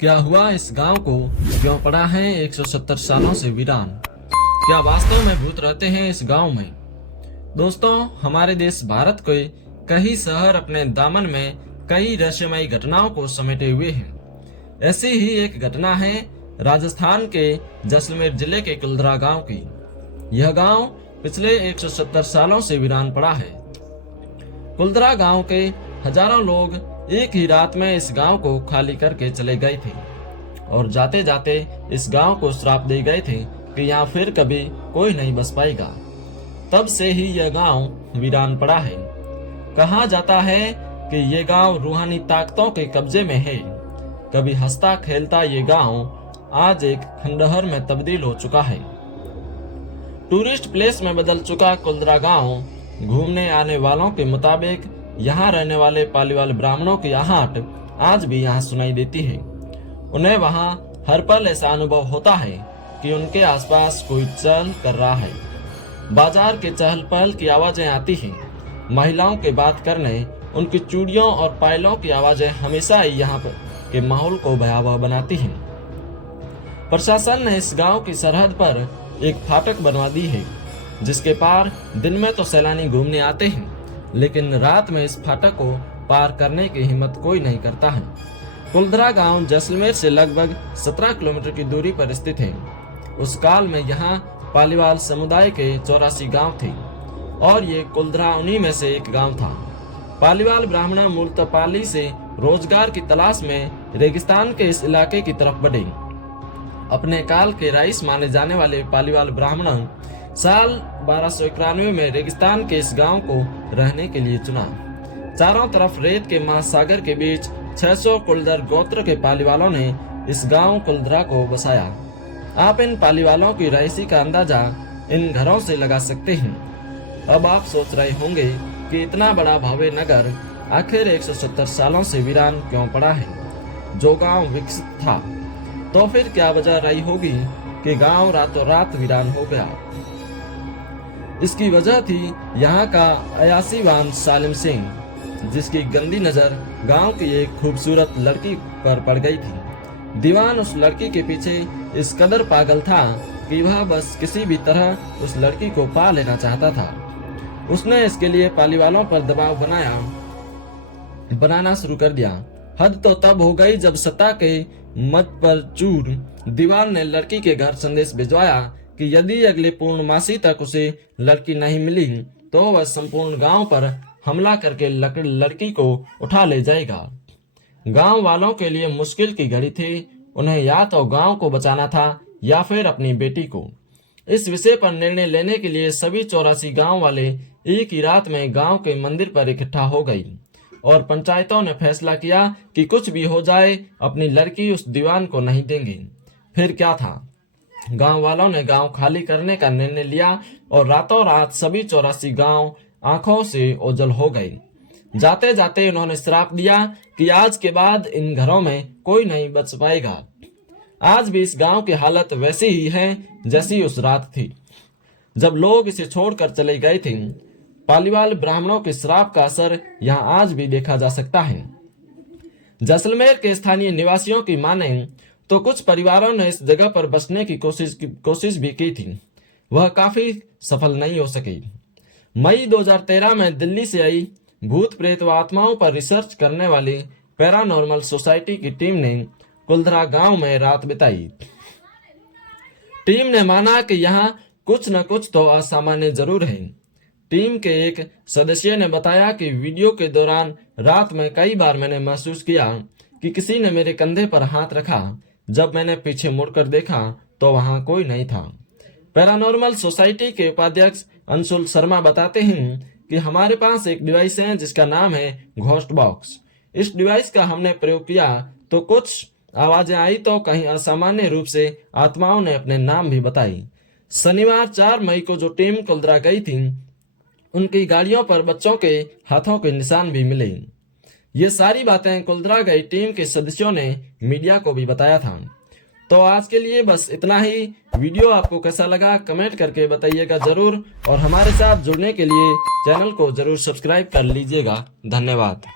क्या हुआ इस गांव को, क्यों पड़ा है 170 सालों से वीरान? क्या वास्तव में भूत रहते हैं इस गांव में? दोस्तों, हमारे देश भारत के कई शहर अपने दामन में कई रहस्यमयी घटनाओं को समेटे हुए हैं। ऐसी ही एक घटना है राजस्थान के जैसलमेर जिले के कुल्धरा गांव की। यह गांव पिछले 170 सालों से वीरान पड़ा है। कुल्धरा गांव के हजारों लोग एक ही रात में इस गांव को खाली करके चले गए थे और जाते जाते इस गांव को श्राप दे गए थे कि यहाँ फिर कभी कोई नहीं बस पाएगा। तब से ही यह गांव वीरान पड़ा है। कहा जाता है कि ये गांव रूहानी ताकतों के कब्जे में है। कभी हंसता खेलता ये गांव आज एक खंडहर में तब्दील हो चुका है। टूरिस्ट प्लेस में बदल चुका कुल्धरा गांव घूमने आने वालों के मुताबिक यहाँ रहने वाले पालीवाल ब्राह्मणों की आहट आज भी यहाँ सुनाई देती है। उन्हें वहाँ हर पल ऐसा अनुभव होता है कि उनके आसपास कोई चहल कर रहा है। बाजार के चहल पहल की आवाजें आती हैं। महिलाओं के बात करने, उनकी चूड़ियों और पायलों की आवाजें हमेशा ही यहाँ के माहौल को भयावह बनाती हैं। प्रशासन ने इस गांव की सरहद पर एक फाटक बनवा दी है, जिसके पार दिन में तो सैलानी घूमने आते हैं, लेकिन रात में इस फाटक को पार करने की हिम्मत कोई नहीं करता है। कुल्धरा गांव जैसलमेर से लगभग 17 किलोमीटर की दूरी पर स्थित है। उस काल में यहाँ पालीवाल समुदाय के 84 गांव थे और ये कुल्धरा उन्हीं में से एक गांव था। पालीवाल ब्राह्मण मूलतः पाली से रोजगार की तलाश में रेगिस्तान के इस इलाके की तरफ बढ़े। अपने काल के रईस माने जाने वाले पालीवाल ब्राह्मण साल 1291 में रेगिस्तान के इस गांव को रहने के लिए चुना। चारों तरफ रेत के महासागर के बीच 600 कुल्धर गोत्र के पालीवालों ने इस गांव कुल्धरा को बसाया। आप इन पालीवालों की रईसी का अंदाजा इन घरों से लगा सकते हैं। अब आप सोच रहे होंगे कि इतना बड़ा भव्य नगर आखिर 170 सालों से वीरान क्यों पड़ा है। जो गांव विकसित था, तो फिर क्या वजह रही होगी कि गांव रातों रात वीरान हो गया। इसकी वजह थी यहाँ का अयासीवान सालिम सिंह, जिसकी गंदी नजर गांव की एक खूबसूरत लड़की पर पड़ गई थी। दीवान उस लड़की के पीछे इस कदर पागल था कि वह बस किसी भी तरह उस लड़की को पा लेना चाहता था। उसने इसके लिए पालीवालों पर दबाव बनाना शुरू कर दिया। हद तो तब हो गई जब सत्ता के मत पर चूर दीवान ने लड़की के घर संदेश भिजवाया कि यदि अगले पूर्णमासी तक उसे लड़की नहीं मिली तो वह संपूर्ण गांव पर हमला करके लड़की को उठा ले जाएगा। गांव वालों के लिए मुश्किल की घड़ी थी। उन्हें या तो गांव को बचाना था या फिर अपनी बेटी को। इस विषय पर निर्णय लेने के लिए सभी 84 गांव वाले एक ही रात में गांव के मंदिर पर इकट्ठा हो गई और पंचायतों ने फैसला किया कि कुछ भी हो जाए, अपनी लड़की उस दीवान को नहीं देंगे। फिर क्या था, गांव वालों ने गांव खाली करने का निर्णय लिया और रातों रात सभी 84 गांव आंखों से ओझल हो गए। जाते जाते उन्होंने श्राप दिया कि आज के बाद इन घरों में कोई नहीं बच पाएगा। आज भी इस गांव की हालत वैसी ही है जैसी उस रात थी जब लोग इसे छोड़कर चले गए थे। पालीवाल ब्राह्मणों के श्राप का असर यहाँ आज भी देखा जा सकता है। जैसलमेर के स्थानीय निवासियों की माने तो कुछ परिवारों ने इस जगह पर बसने की कोशिश भी की थी। वह काफी सफल नहीं हो सकी। मई 2013 में दिल्ली से आई भूत प्रेत व आत्माओं पर रिसर्च करने वाली पैरानॉर्मल सोसाइटी की टीम ने कुल्धरा गांव में रात बिताई। टीम ने माना कि यहाँ कुछ न कुछ तो असामान्य जरूर है। टीम के एक सदस्य ने बताया कि वीडियो के दौरान रात में कई बार मैंने महसूस किया कि किसी ने मेरे कंधे पर हाथ रखा। जब मैंने पीछे मुड़कर देखा तो वहां कोई नहीं था। पैरानॉर्मल सोसाइटी के उपाध्यक्ष अंशुल शर्मा बताते हैं कि हमारे पास एक डिवाइस है जिसका नाम है घोस्ट बॉक्स। इस डिवाइस का हमने प्रयोग किया तो कुछ आवाजें आई तो कहीं असामान्य रूप से आत्माओं ने अपने नाम भी बताई। शनिवार 4 मई को जो टीम कुल्धरा गई थी, उनकी गाड़ियों पर बच्चों के हाथों के निशान भी मिले। ये सारी बातें कुल्धरा गई टीम के सदस्यों ने मीडिया को भी बताया था। तो आज के लिए बस इतना ही। वीडियो आपको कैसा लगा कमेंट करके बताइएगा जरूर और हमारे साथ जुड़ने के लिए चैनल को जरूर सब्सक्राइब कर लीजिएगा। धन्यवाद।